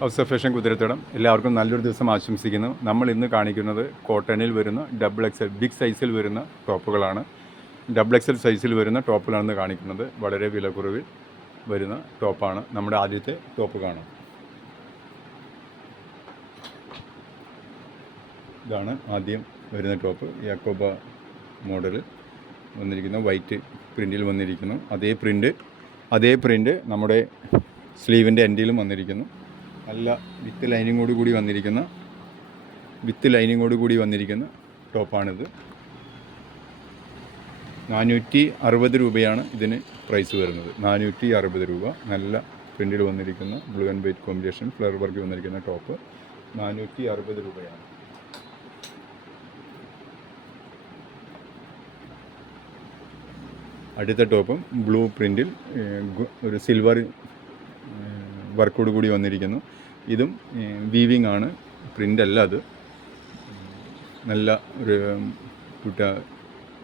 Fashion കുതിരത്തടം എല്ലാവർക്കും നല്ലൊരു ദിവസം ആശംസിക്കുന്നു. നമ്മൾ ഇന്ന് കാണിക്കുന്നത് കോട്ടണിൽ വരുന്ന ഡബിൾ എക്സൽ ബിഗ് സൈസിൽ വരുന്ന ടോപ്പുകളാണ്. ഡബിൾ എക്സൽ സൈസിൽ വരുന്ന ടോപ്പുകളാണ് കാണിക്കുന്നത്. വളരെ വിലക്കുറവിൽ കുറവിൽ വരുന്ന ടോപ്പാണ്. നമ്മുടെ ആദ്യത്തെ ടോപ്പ് കാണാം. ഇതാണ് ആദ്യം വരുന്ന ടോപ്പ്. യാക്കോബ മോഡൽ വന്നിരിക്കുന്ന. വൈറ്റ് പ്രിന്റിൽ വന്നിരിക്കുന്നു. അതേ പ്രിന്റ് അതേ പ്രിന്റ് നമ്മുടെ സ്ലീവിന്റെ എൻഡിലും വന്നിരിക്കുന്നു. നല്ല വിത്ത് ലൈനിങ്ങോട് കൂടി വന്നിരിക്കുന്ന വിത്ത് ലൈനിങ്ങോട് കൂടി വന്നിരിക്കുന്ന ടോപ്പാണിത്. നാനൂറ്റി അറുപത് രൂപയാണ് ഇതിന് പ്രൈസ് വരുന്നത്. നാനൂറ്റി അറുപത് രൂപ. നല്ല പ്രിന്റിൽ വന്നിരിക്കുന്ന blue and white combination flower work വന്നിരിക്കുന്ന ടോപ്പ്. നാനൂറ്റി അറുപത് രൂപയാണ്. അടുത്ത ടോപ്പും ബ്ലൂ പ്രിന്റിൽ ഒരു സിൽവർ വർക്കോട് കൂടി വന്നിരിക്കുന്നു. ഇതും വീവിങ് ആണ്. പ്രിന്റ് അല്ല അത്. നല്ല ഒരു കുട്ട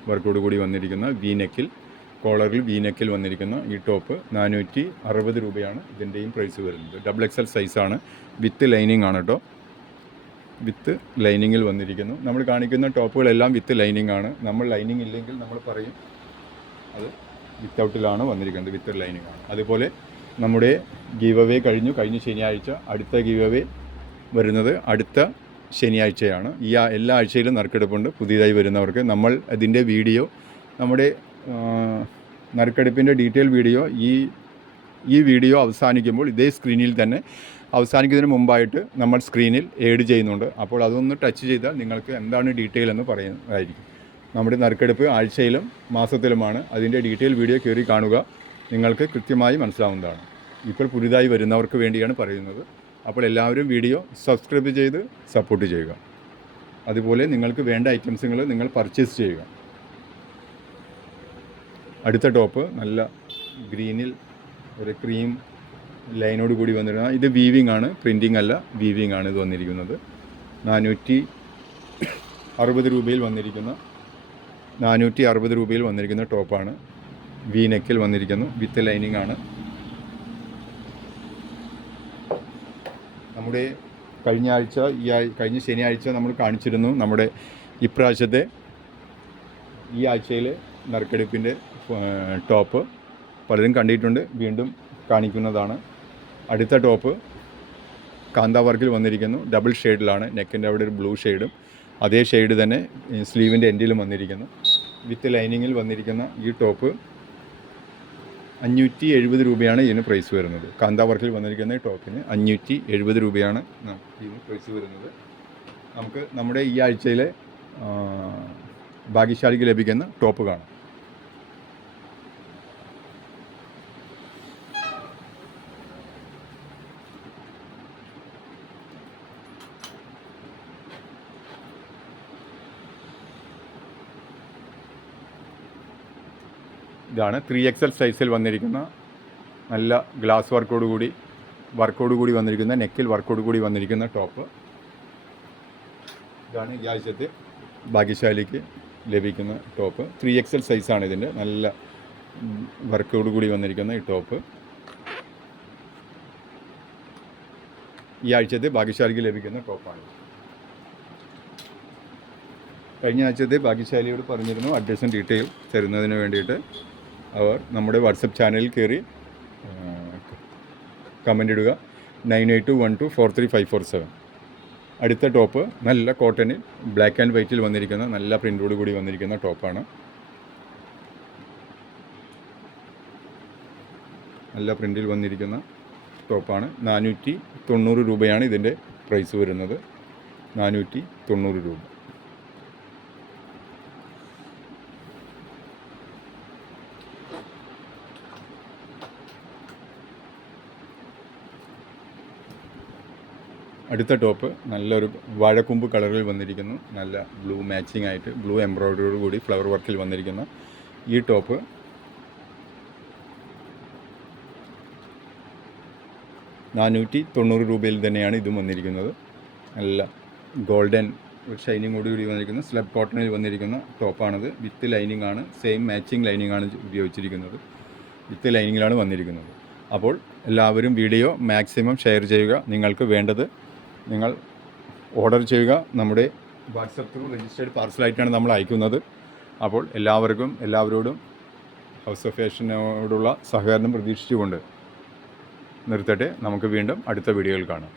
വർക്കോട് കൂടി വന്നിരിക്കുന്ന വീനെക്കിൽ കോളറിൽ വീനെക്കിൽ വന്നിരിക്കുന്ന ഈ ടോപ്പ് നാനൂറ്റി അറുപത് രൂപയാണ് ഇതിന്റെയും പ്രൈസ് വരുന്നത്. ഡബിൾ എക്സൽ സൈസാണ് വിത്ത് ലൈനിങ് ആണ് കേട്ടോ വിത്ത് ലൈനിങ്ങിൽ വന്നിരിക്കുന്നു. നമ്മൾ കാണിക്കുന്ന ടോപ്പുകളെല്ലാം വിത്ത് ലൈനിങ് ആണ്. നമ്മൾ ലൈനിങ് ഇല്ലെങ്കിൽ നമ്മൾ പറയും അത് വിത്തൗട്ടിലാണ് വന്നിരിക്കുന്നത്. വിത്ത് ലൈനിങ് ആണ്. അതുപോലെ നമ്മുടെ ഗീവ് അവേ കഴിഞ്ഞു. കഴിഞ്ഞ ശനിയാഴ്ച അടുത്ത ഗീവ് അവേ വരുന്നത് അടുത്ത ശനിയാഴ്ചയാണ്. ഈ എല്ലാ ആഴ്ചയിലും നറുക്കെടുപ്പുണ്ട്. പുതിയതായി വരുന്നവർക്ക് നമ്മൾ അതിന്റെ വീഡിയോ നമ്മുടെ നറുക്കെടുപ്പിന്റെ ഡീറ്റെയിൽ വീഡിയോ ഈ ഈ വീഡിയോ അവസാനിക്കുമ്പോൾ ഇതേ സ്ക്രീനിൽ തന്നെ അവസാനിക്കുന്നതിന് മുമ്പായിട്ട് നമ്മൾ സ്ക്രീനിൽ ഏഡ് ചെയ്യുന്നുണ്ട്. അപ്പോൾ അതൊന്ന് ടച്ച് ചെയ്താൽ നിങ്ങൾക്ക് എന്താണ് ഡീറ്റെയിൽ എന്ന് പറയുന്നതായിരിക്കും. നമ്മുടെ നറുക്കെടുപ്പ് ആഴ്ചയിലും മാസത്തിലുമാണ്. അതിന്റെ ഡീറ്റെയിൽ വീഡിയോ കയറി കാണുക. നിങ്ങൾക്ക് കൃത്യമായി മനസ്സിലാവുന്നതാണ്. ഇപ്പോൾ പുതിയതായി വരുന്നവർക്ക് വേണ്ടിയാണ് പറയുന്നത്. അപ്പോൾ എല്ലാവരും വീഡിയോ സബ്സ്ക്രൈബ് ചെയ്ത് സപ്പോർട്ട് ചെയ്യുക. അതുപോലെ നിങ്ങൾക്ക് വേണ്ട ഐറ്റംസുകൾ നിങ്ങൾ പർച്ചേസ് ചെയ്യുക. അടുത്ത ടോപ്പ് നല്ല ഗ്രീനിൽ ഒരു ക്രീം ലൈനോട് കൂടി വന്നിരുന്ന ഇത് വീവിങ് ആണ്. പ്രിന്റിംഗ് അല്ല വീവിങ് ആണ് ഇത് വന്നിരിക്കുന്നത്. നാനൂറ്റി അറുപത് രൂപയിൽ വന്നിരിക്കുന്ന നാനൂറ്റി അറുപത് രൂപയിൽ വന്നിരിക്കുന്ന ടോപ്പാണ്. വി നെക്കിൽ വന്നിരിക്കുന്നു. വിത്ത് ലൈനിങ് ആണ്. നമ്മുടെ കഴിഞ്ഞ ആഴ്ച ഈ കഴിഞ്ഞ ശനിയാഴ്ച നമ്മൾ കാണിച്ചിരുന്നു നമ്മുടെ ഇപ്രാവശ്യത്തെ ഈ ആഴ്ചയിലെ നറുക്കെടുപ്പിന്റെ ടോപ്പ്. പലരും കണ്ടിട്ടുണ്ട് വീണ്ടും കാണിക്കുന്നതാണ്. അടുത്ത ടോപ്പ് കാന്ത വർക്കിൽ വന്നിരിക്കുന്നു. ഡബിൾ ഷെയ്ഡിലാണ്. നെക്കിന്റെ അവിടെ ഒരു ബ്ലൂ ഷെയ്ഡും അതേ ഷെയ്ഡ് തന്നെ സ്ലീവിന്റെ എൻഡിലും വന്നിരിക്കുന്നു. വിത്ത് ലൈനിങ്ങിൽ വന്നിരിക്കുന്ന ഈ ടോപ്പ് അഞ്ഞൂറ്റി എഴുപത് രൂപയാണ് ഇതിന് പ്രൈസ് വരുന്നത്. കാന്ത വർക്കിൽ വന്നിരിക്കുന്ന ടോപ്പിന് അഞ്ഞൂറ്റി എഴുപത് രൂപയാണ് ഇതിന് പ്രൈസ് വരുന്നത്. നമുക്ക് നമ്മുടെ ഈ ആഴ്ചയിലെ ഭാഗ്യശാലിക്ക് ലഭിക്കുന്ന ടോപ്പ് കാണാം. ഇതാണ്. ത്രീ എക്സൽ സൈസിൽ വന്നിരിക്കുന്ന നല്ല ഗ്ലാസ് വർക്കോട് കൂടി വർക്കോട് കൂടി വന്നിരിക്കുന്ന നെക്കിൽ വർക്കോട് കൂടി വന്നിരിക്കുന്ന ടോപ്പ് ഇതാണ് ഈ ആഴ്ചത്തെ ഭാഗ്യശാലിക്ക് ലഭിക്കുന്ന ടോപ്പ് ത്രീ എക്സൽ സൈസാണ് ഇതിന്റെ നല്ല വർക്കോട് കൂടി വന്നിരിക്കുന്ന ഈ ടോപ്പ് ഈ ആഴ്ചത്തെ ഭാഗ്യശാലിക്ക് ലഭിക്കുന്ന ടോപ്പാണ് കഴിഞ്ഞ ആഴ്ചത്തെ ഭാഗ്യശാലിയോട് പറഞ്ഞിരുന്നു അഡ്രസ്സും ഡീറ്റെയിൽ തരുന്നതിന് വേണ്ടിയിട്ട്. അവർ നമ്മുടെ വാട്സപ്പ് ചാനലിൽ കയറി കമന്റ് ഇടുക. Nine eight two one two four three five four seven അടുത്ത ടോപ്പ് നല്ല കോട്ടണിൽ ബ്ലാക്ക് ആൻഡ് വൈറ്റിൽ വന്നിരിക്കുന്ന നല്ല പ്രിന്റോട് കൂടി വന്നിരിക്കുന്ന ടോപ്പാണ്. നല്ല പ്രിന്റിൽ വന്നിരിക്കുന്ന ടോപ്പാണ്. നാനൂറ്റി തൊണ്ണൂറ് രൂപയാണ് ഇതിന്റെ പ്രൈസ് വരുന്നത്. നാനൂറ്റി തൊണ്ണൂറ് രൂപ. അടുത്ത ടോപ്പ് നല്ലൊരു വാഴക്കൊമ്പ് കളറിൽ വന്നിരിക്കുന്നു. നല്ല ബ്ലൂ മാച്ചിങ് ആയിട്ട് ബ്ലൂ എംബ്രോയ്ഡറിയോട് കൂടി ഫ്ലവർ വർക്കിൽ വന്നിരിക്കുന്ന. ഈ ടോപ്പ് നാനൂറ്റി തൊണ്ണൂറ് രൂപയിൽ തന്നെയാണ് ഇതും വന്നിരിക്കുന്നത്. നല്ല ഗോൾഡൻ ഷൈനിങ് കൂടി കൂടി വന്നിരിക്കുന്ന. സ്ലബ് കോട്ടണിൽ വന്നിരിക്കുന്ന ടോപ്പാണിത്. വിത്ത് ലൈനിങ് ആണ് സെയിം മാച്ചിങ് ലൈനിങ് ആണ് ഉപയോഗിച്ചിരിക്കുന്നത്. വിത്ത് ലൈനിങ്ങിലാണ് വന്നിരിക്കുന്നത്. അപ്പോൾ എല്ലാവരും വീഡിയോ മാക്സിമം ഷെയർ ചെയ്യുക. നിങ്ങൾക്ക് വേണ്ടത് നിങ്ങൾ ഓർഡർ ചെയ്യുക. നമ്മുടെ വാട്സപ്പ് ത്രൂ രജിസ്റ്റേഡ് പാർസലായിട്ടാണ് നമ്മൾ അയക്കുന്നത്. അപ്പോൾ എല്ലാവർക്കും എല്ലാവരോടും ഹൗസ് ഓഫ് ഫാഷനോടുള്ള സഹകരണം പ്രതീക്ഷിച്ചുകൊണ്ട് നിർത്തട്ടെ. നമുക്ക് വീണ്ടും അടുത്ത വീഡിയോയിൽ കാണാം.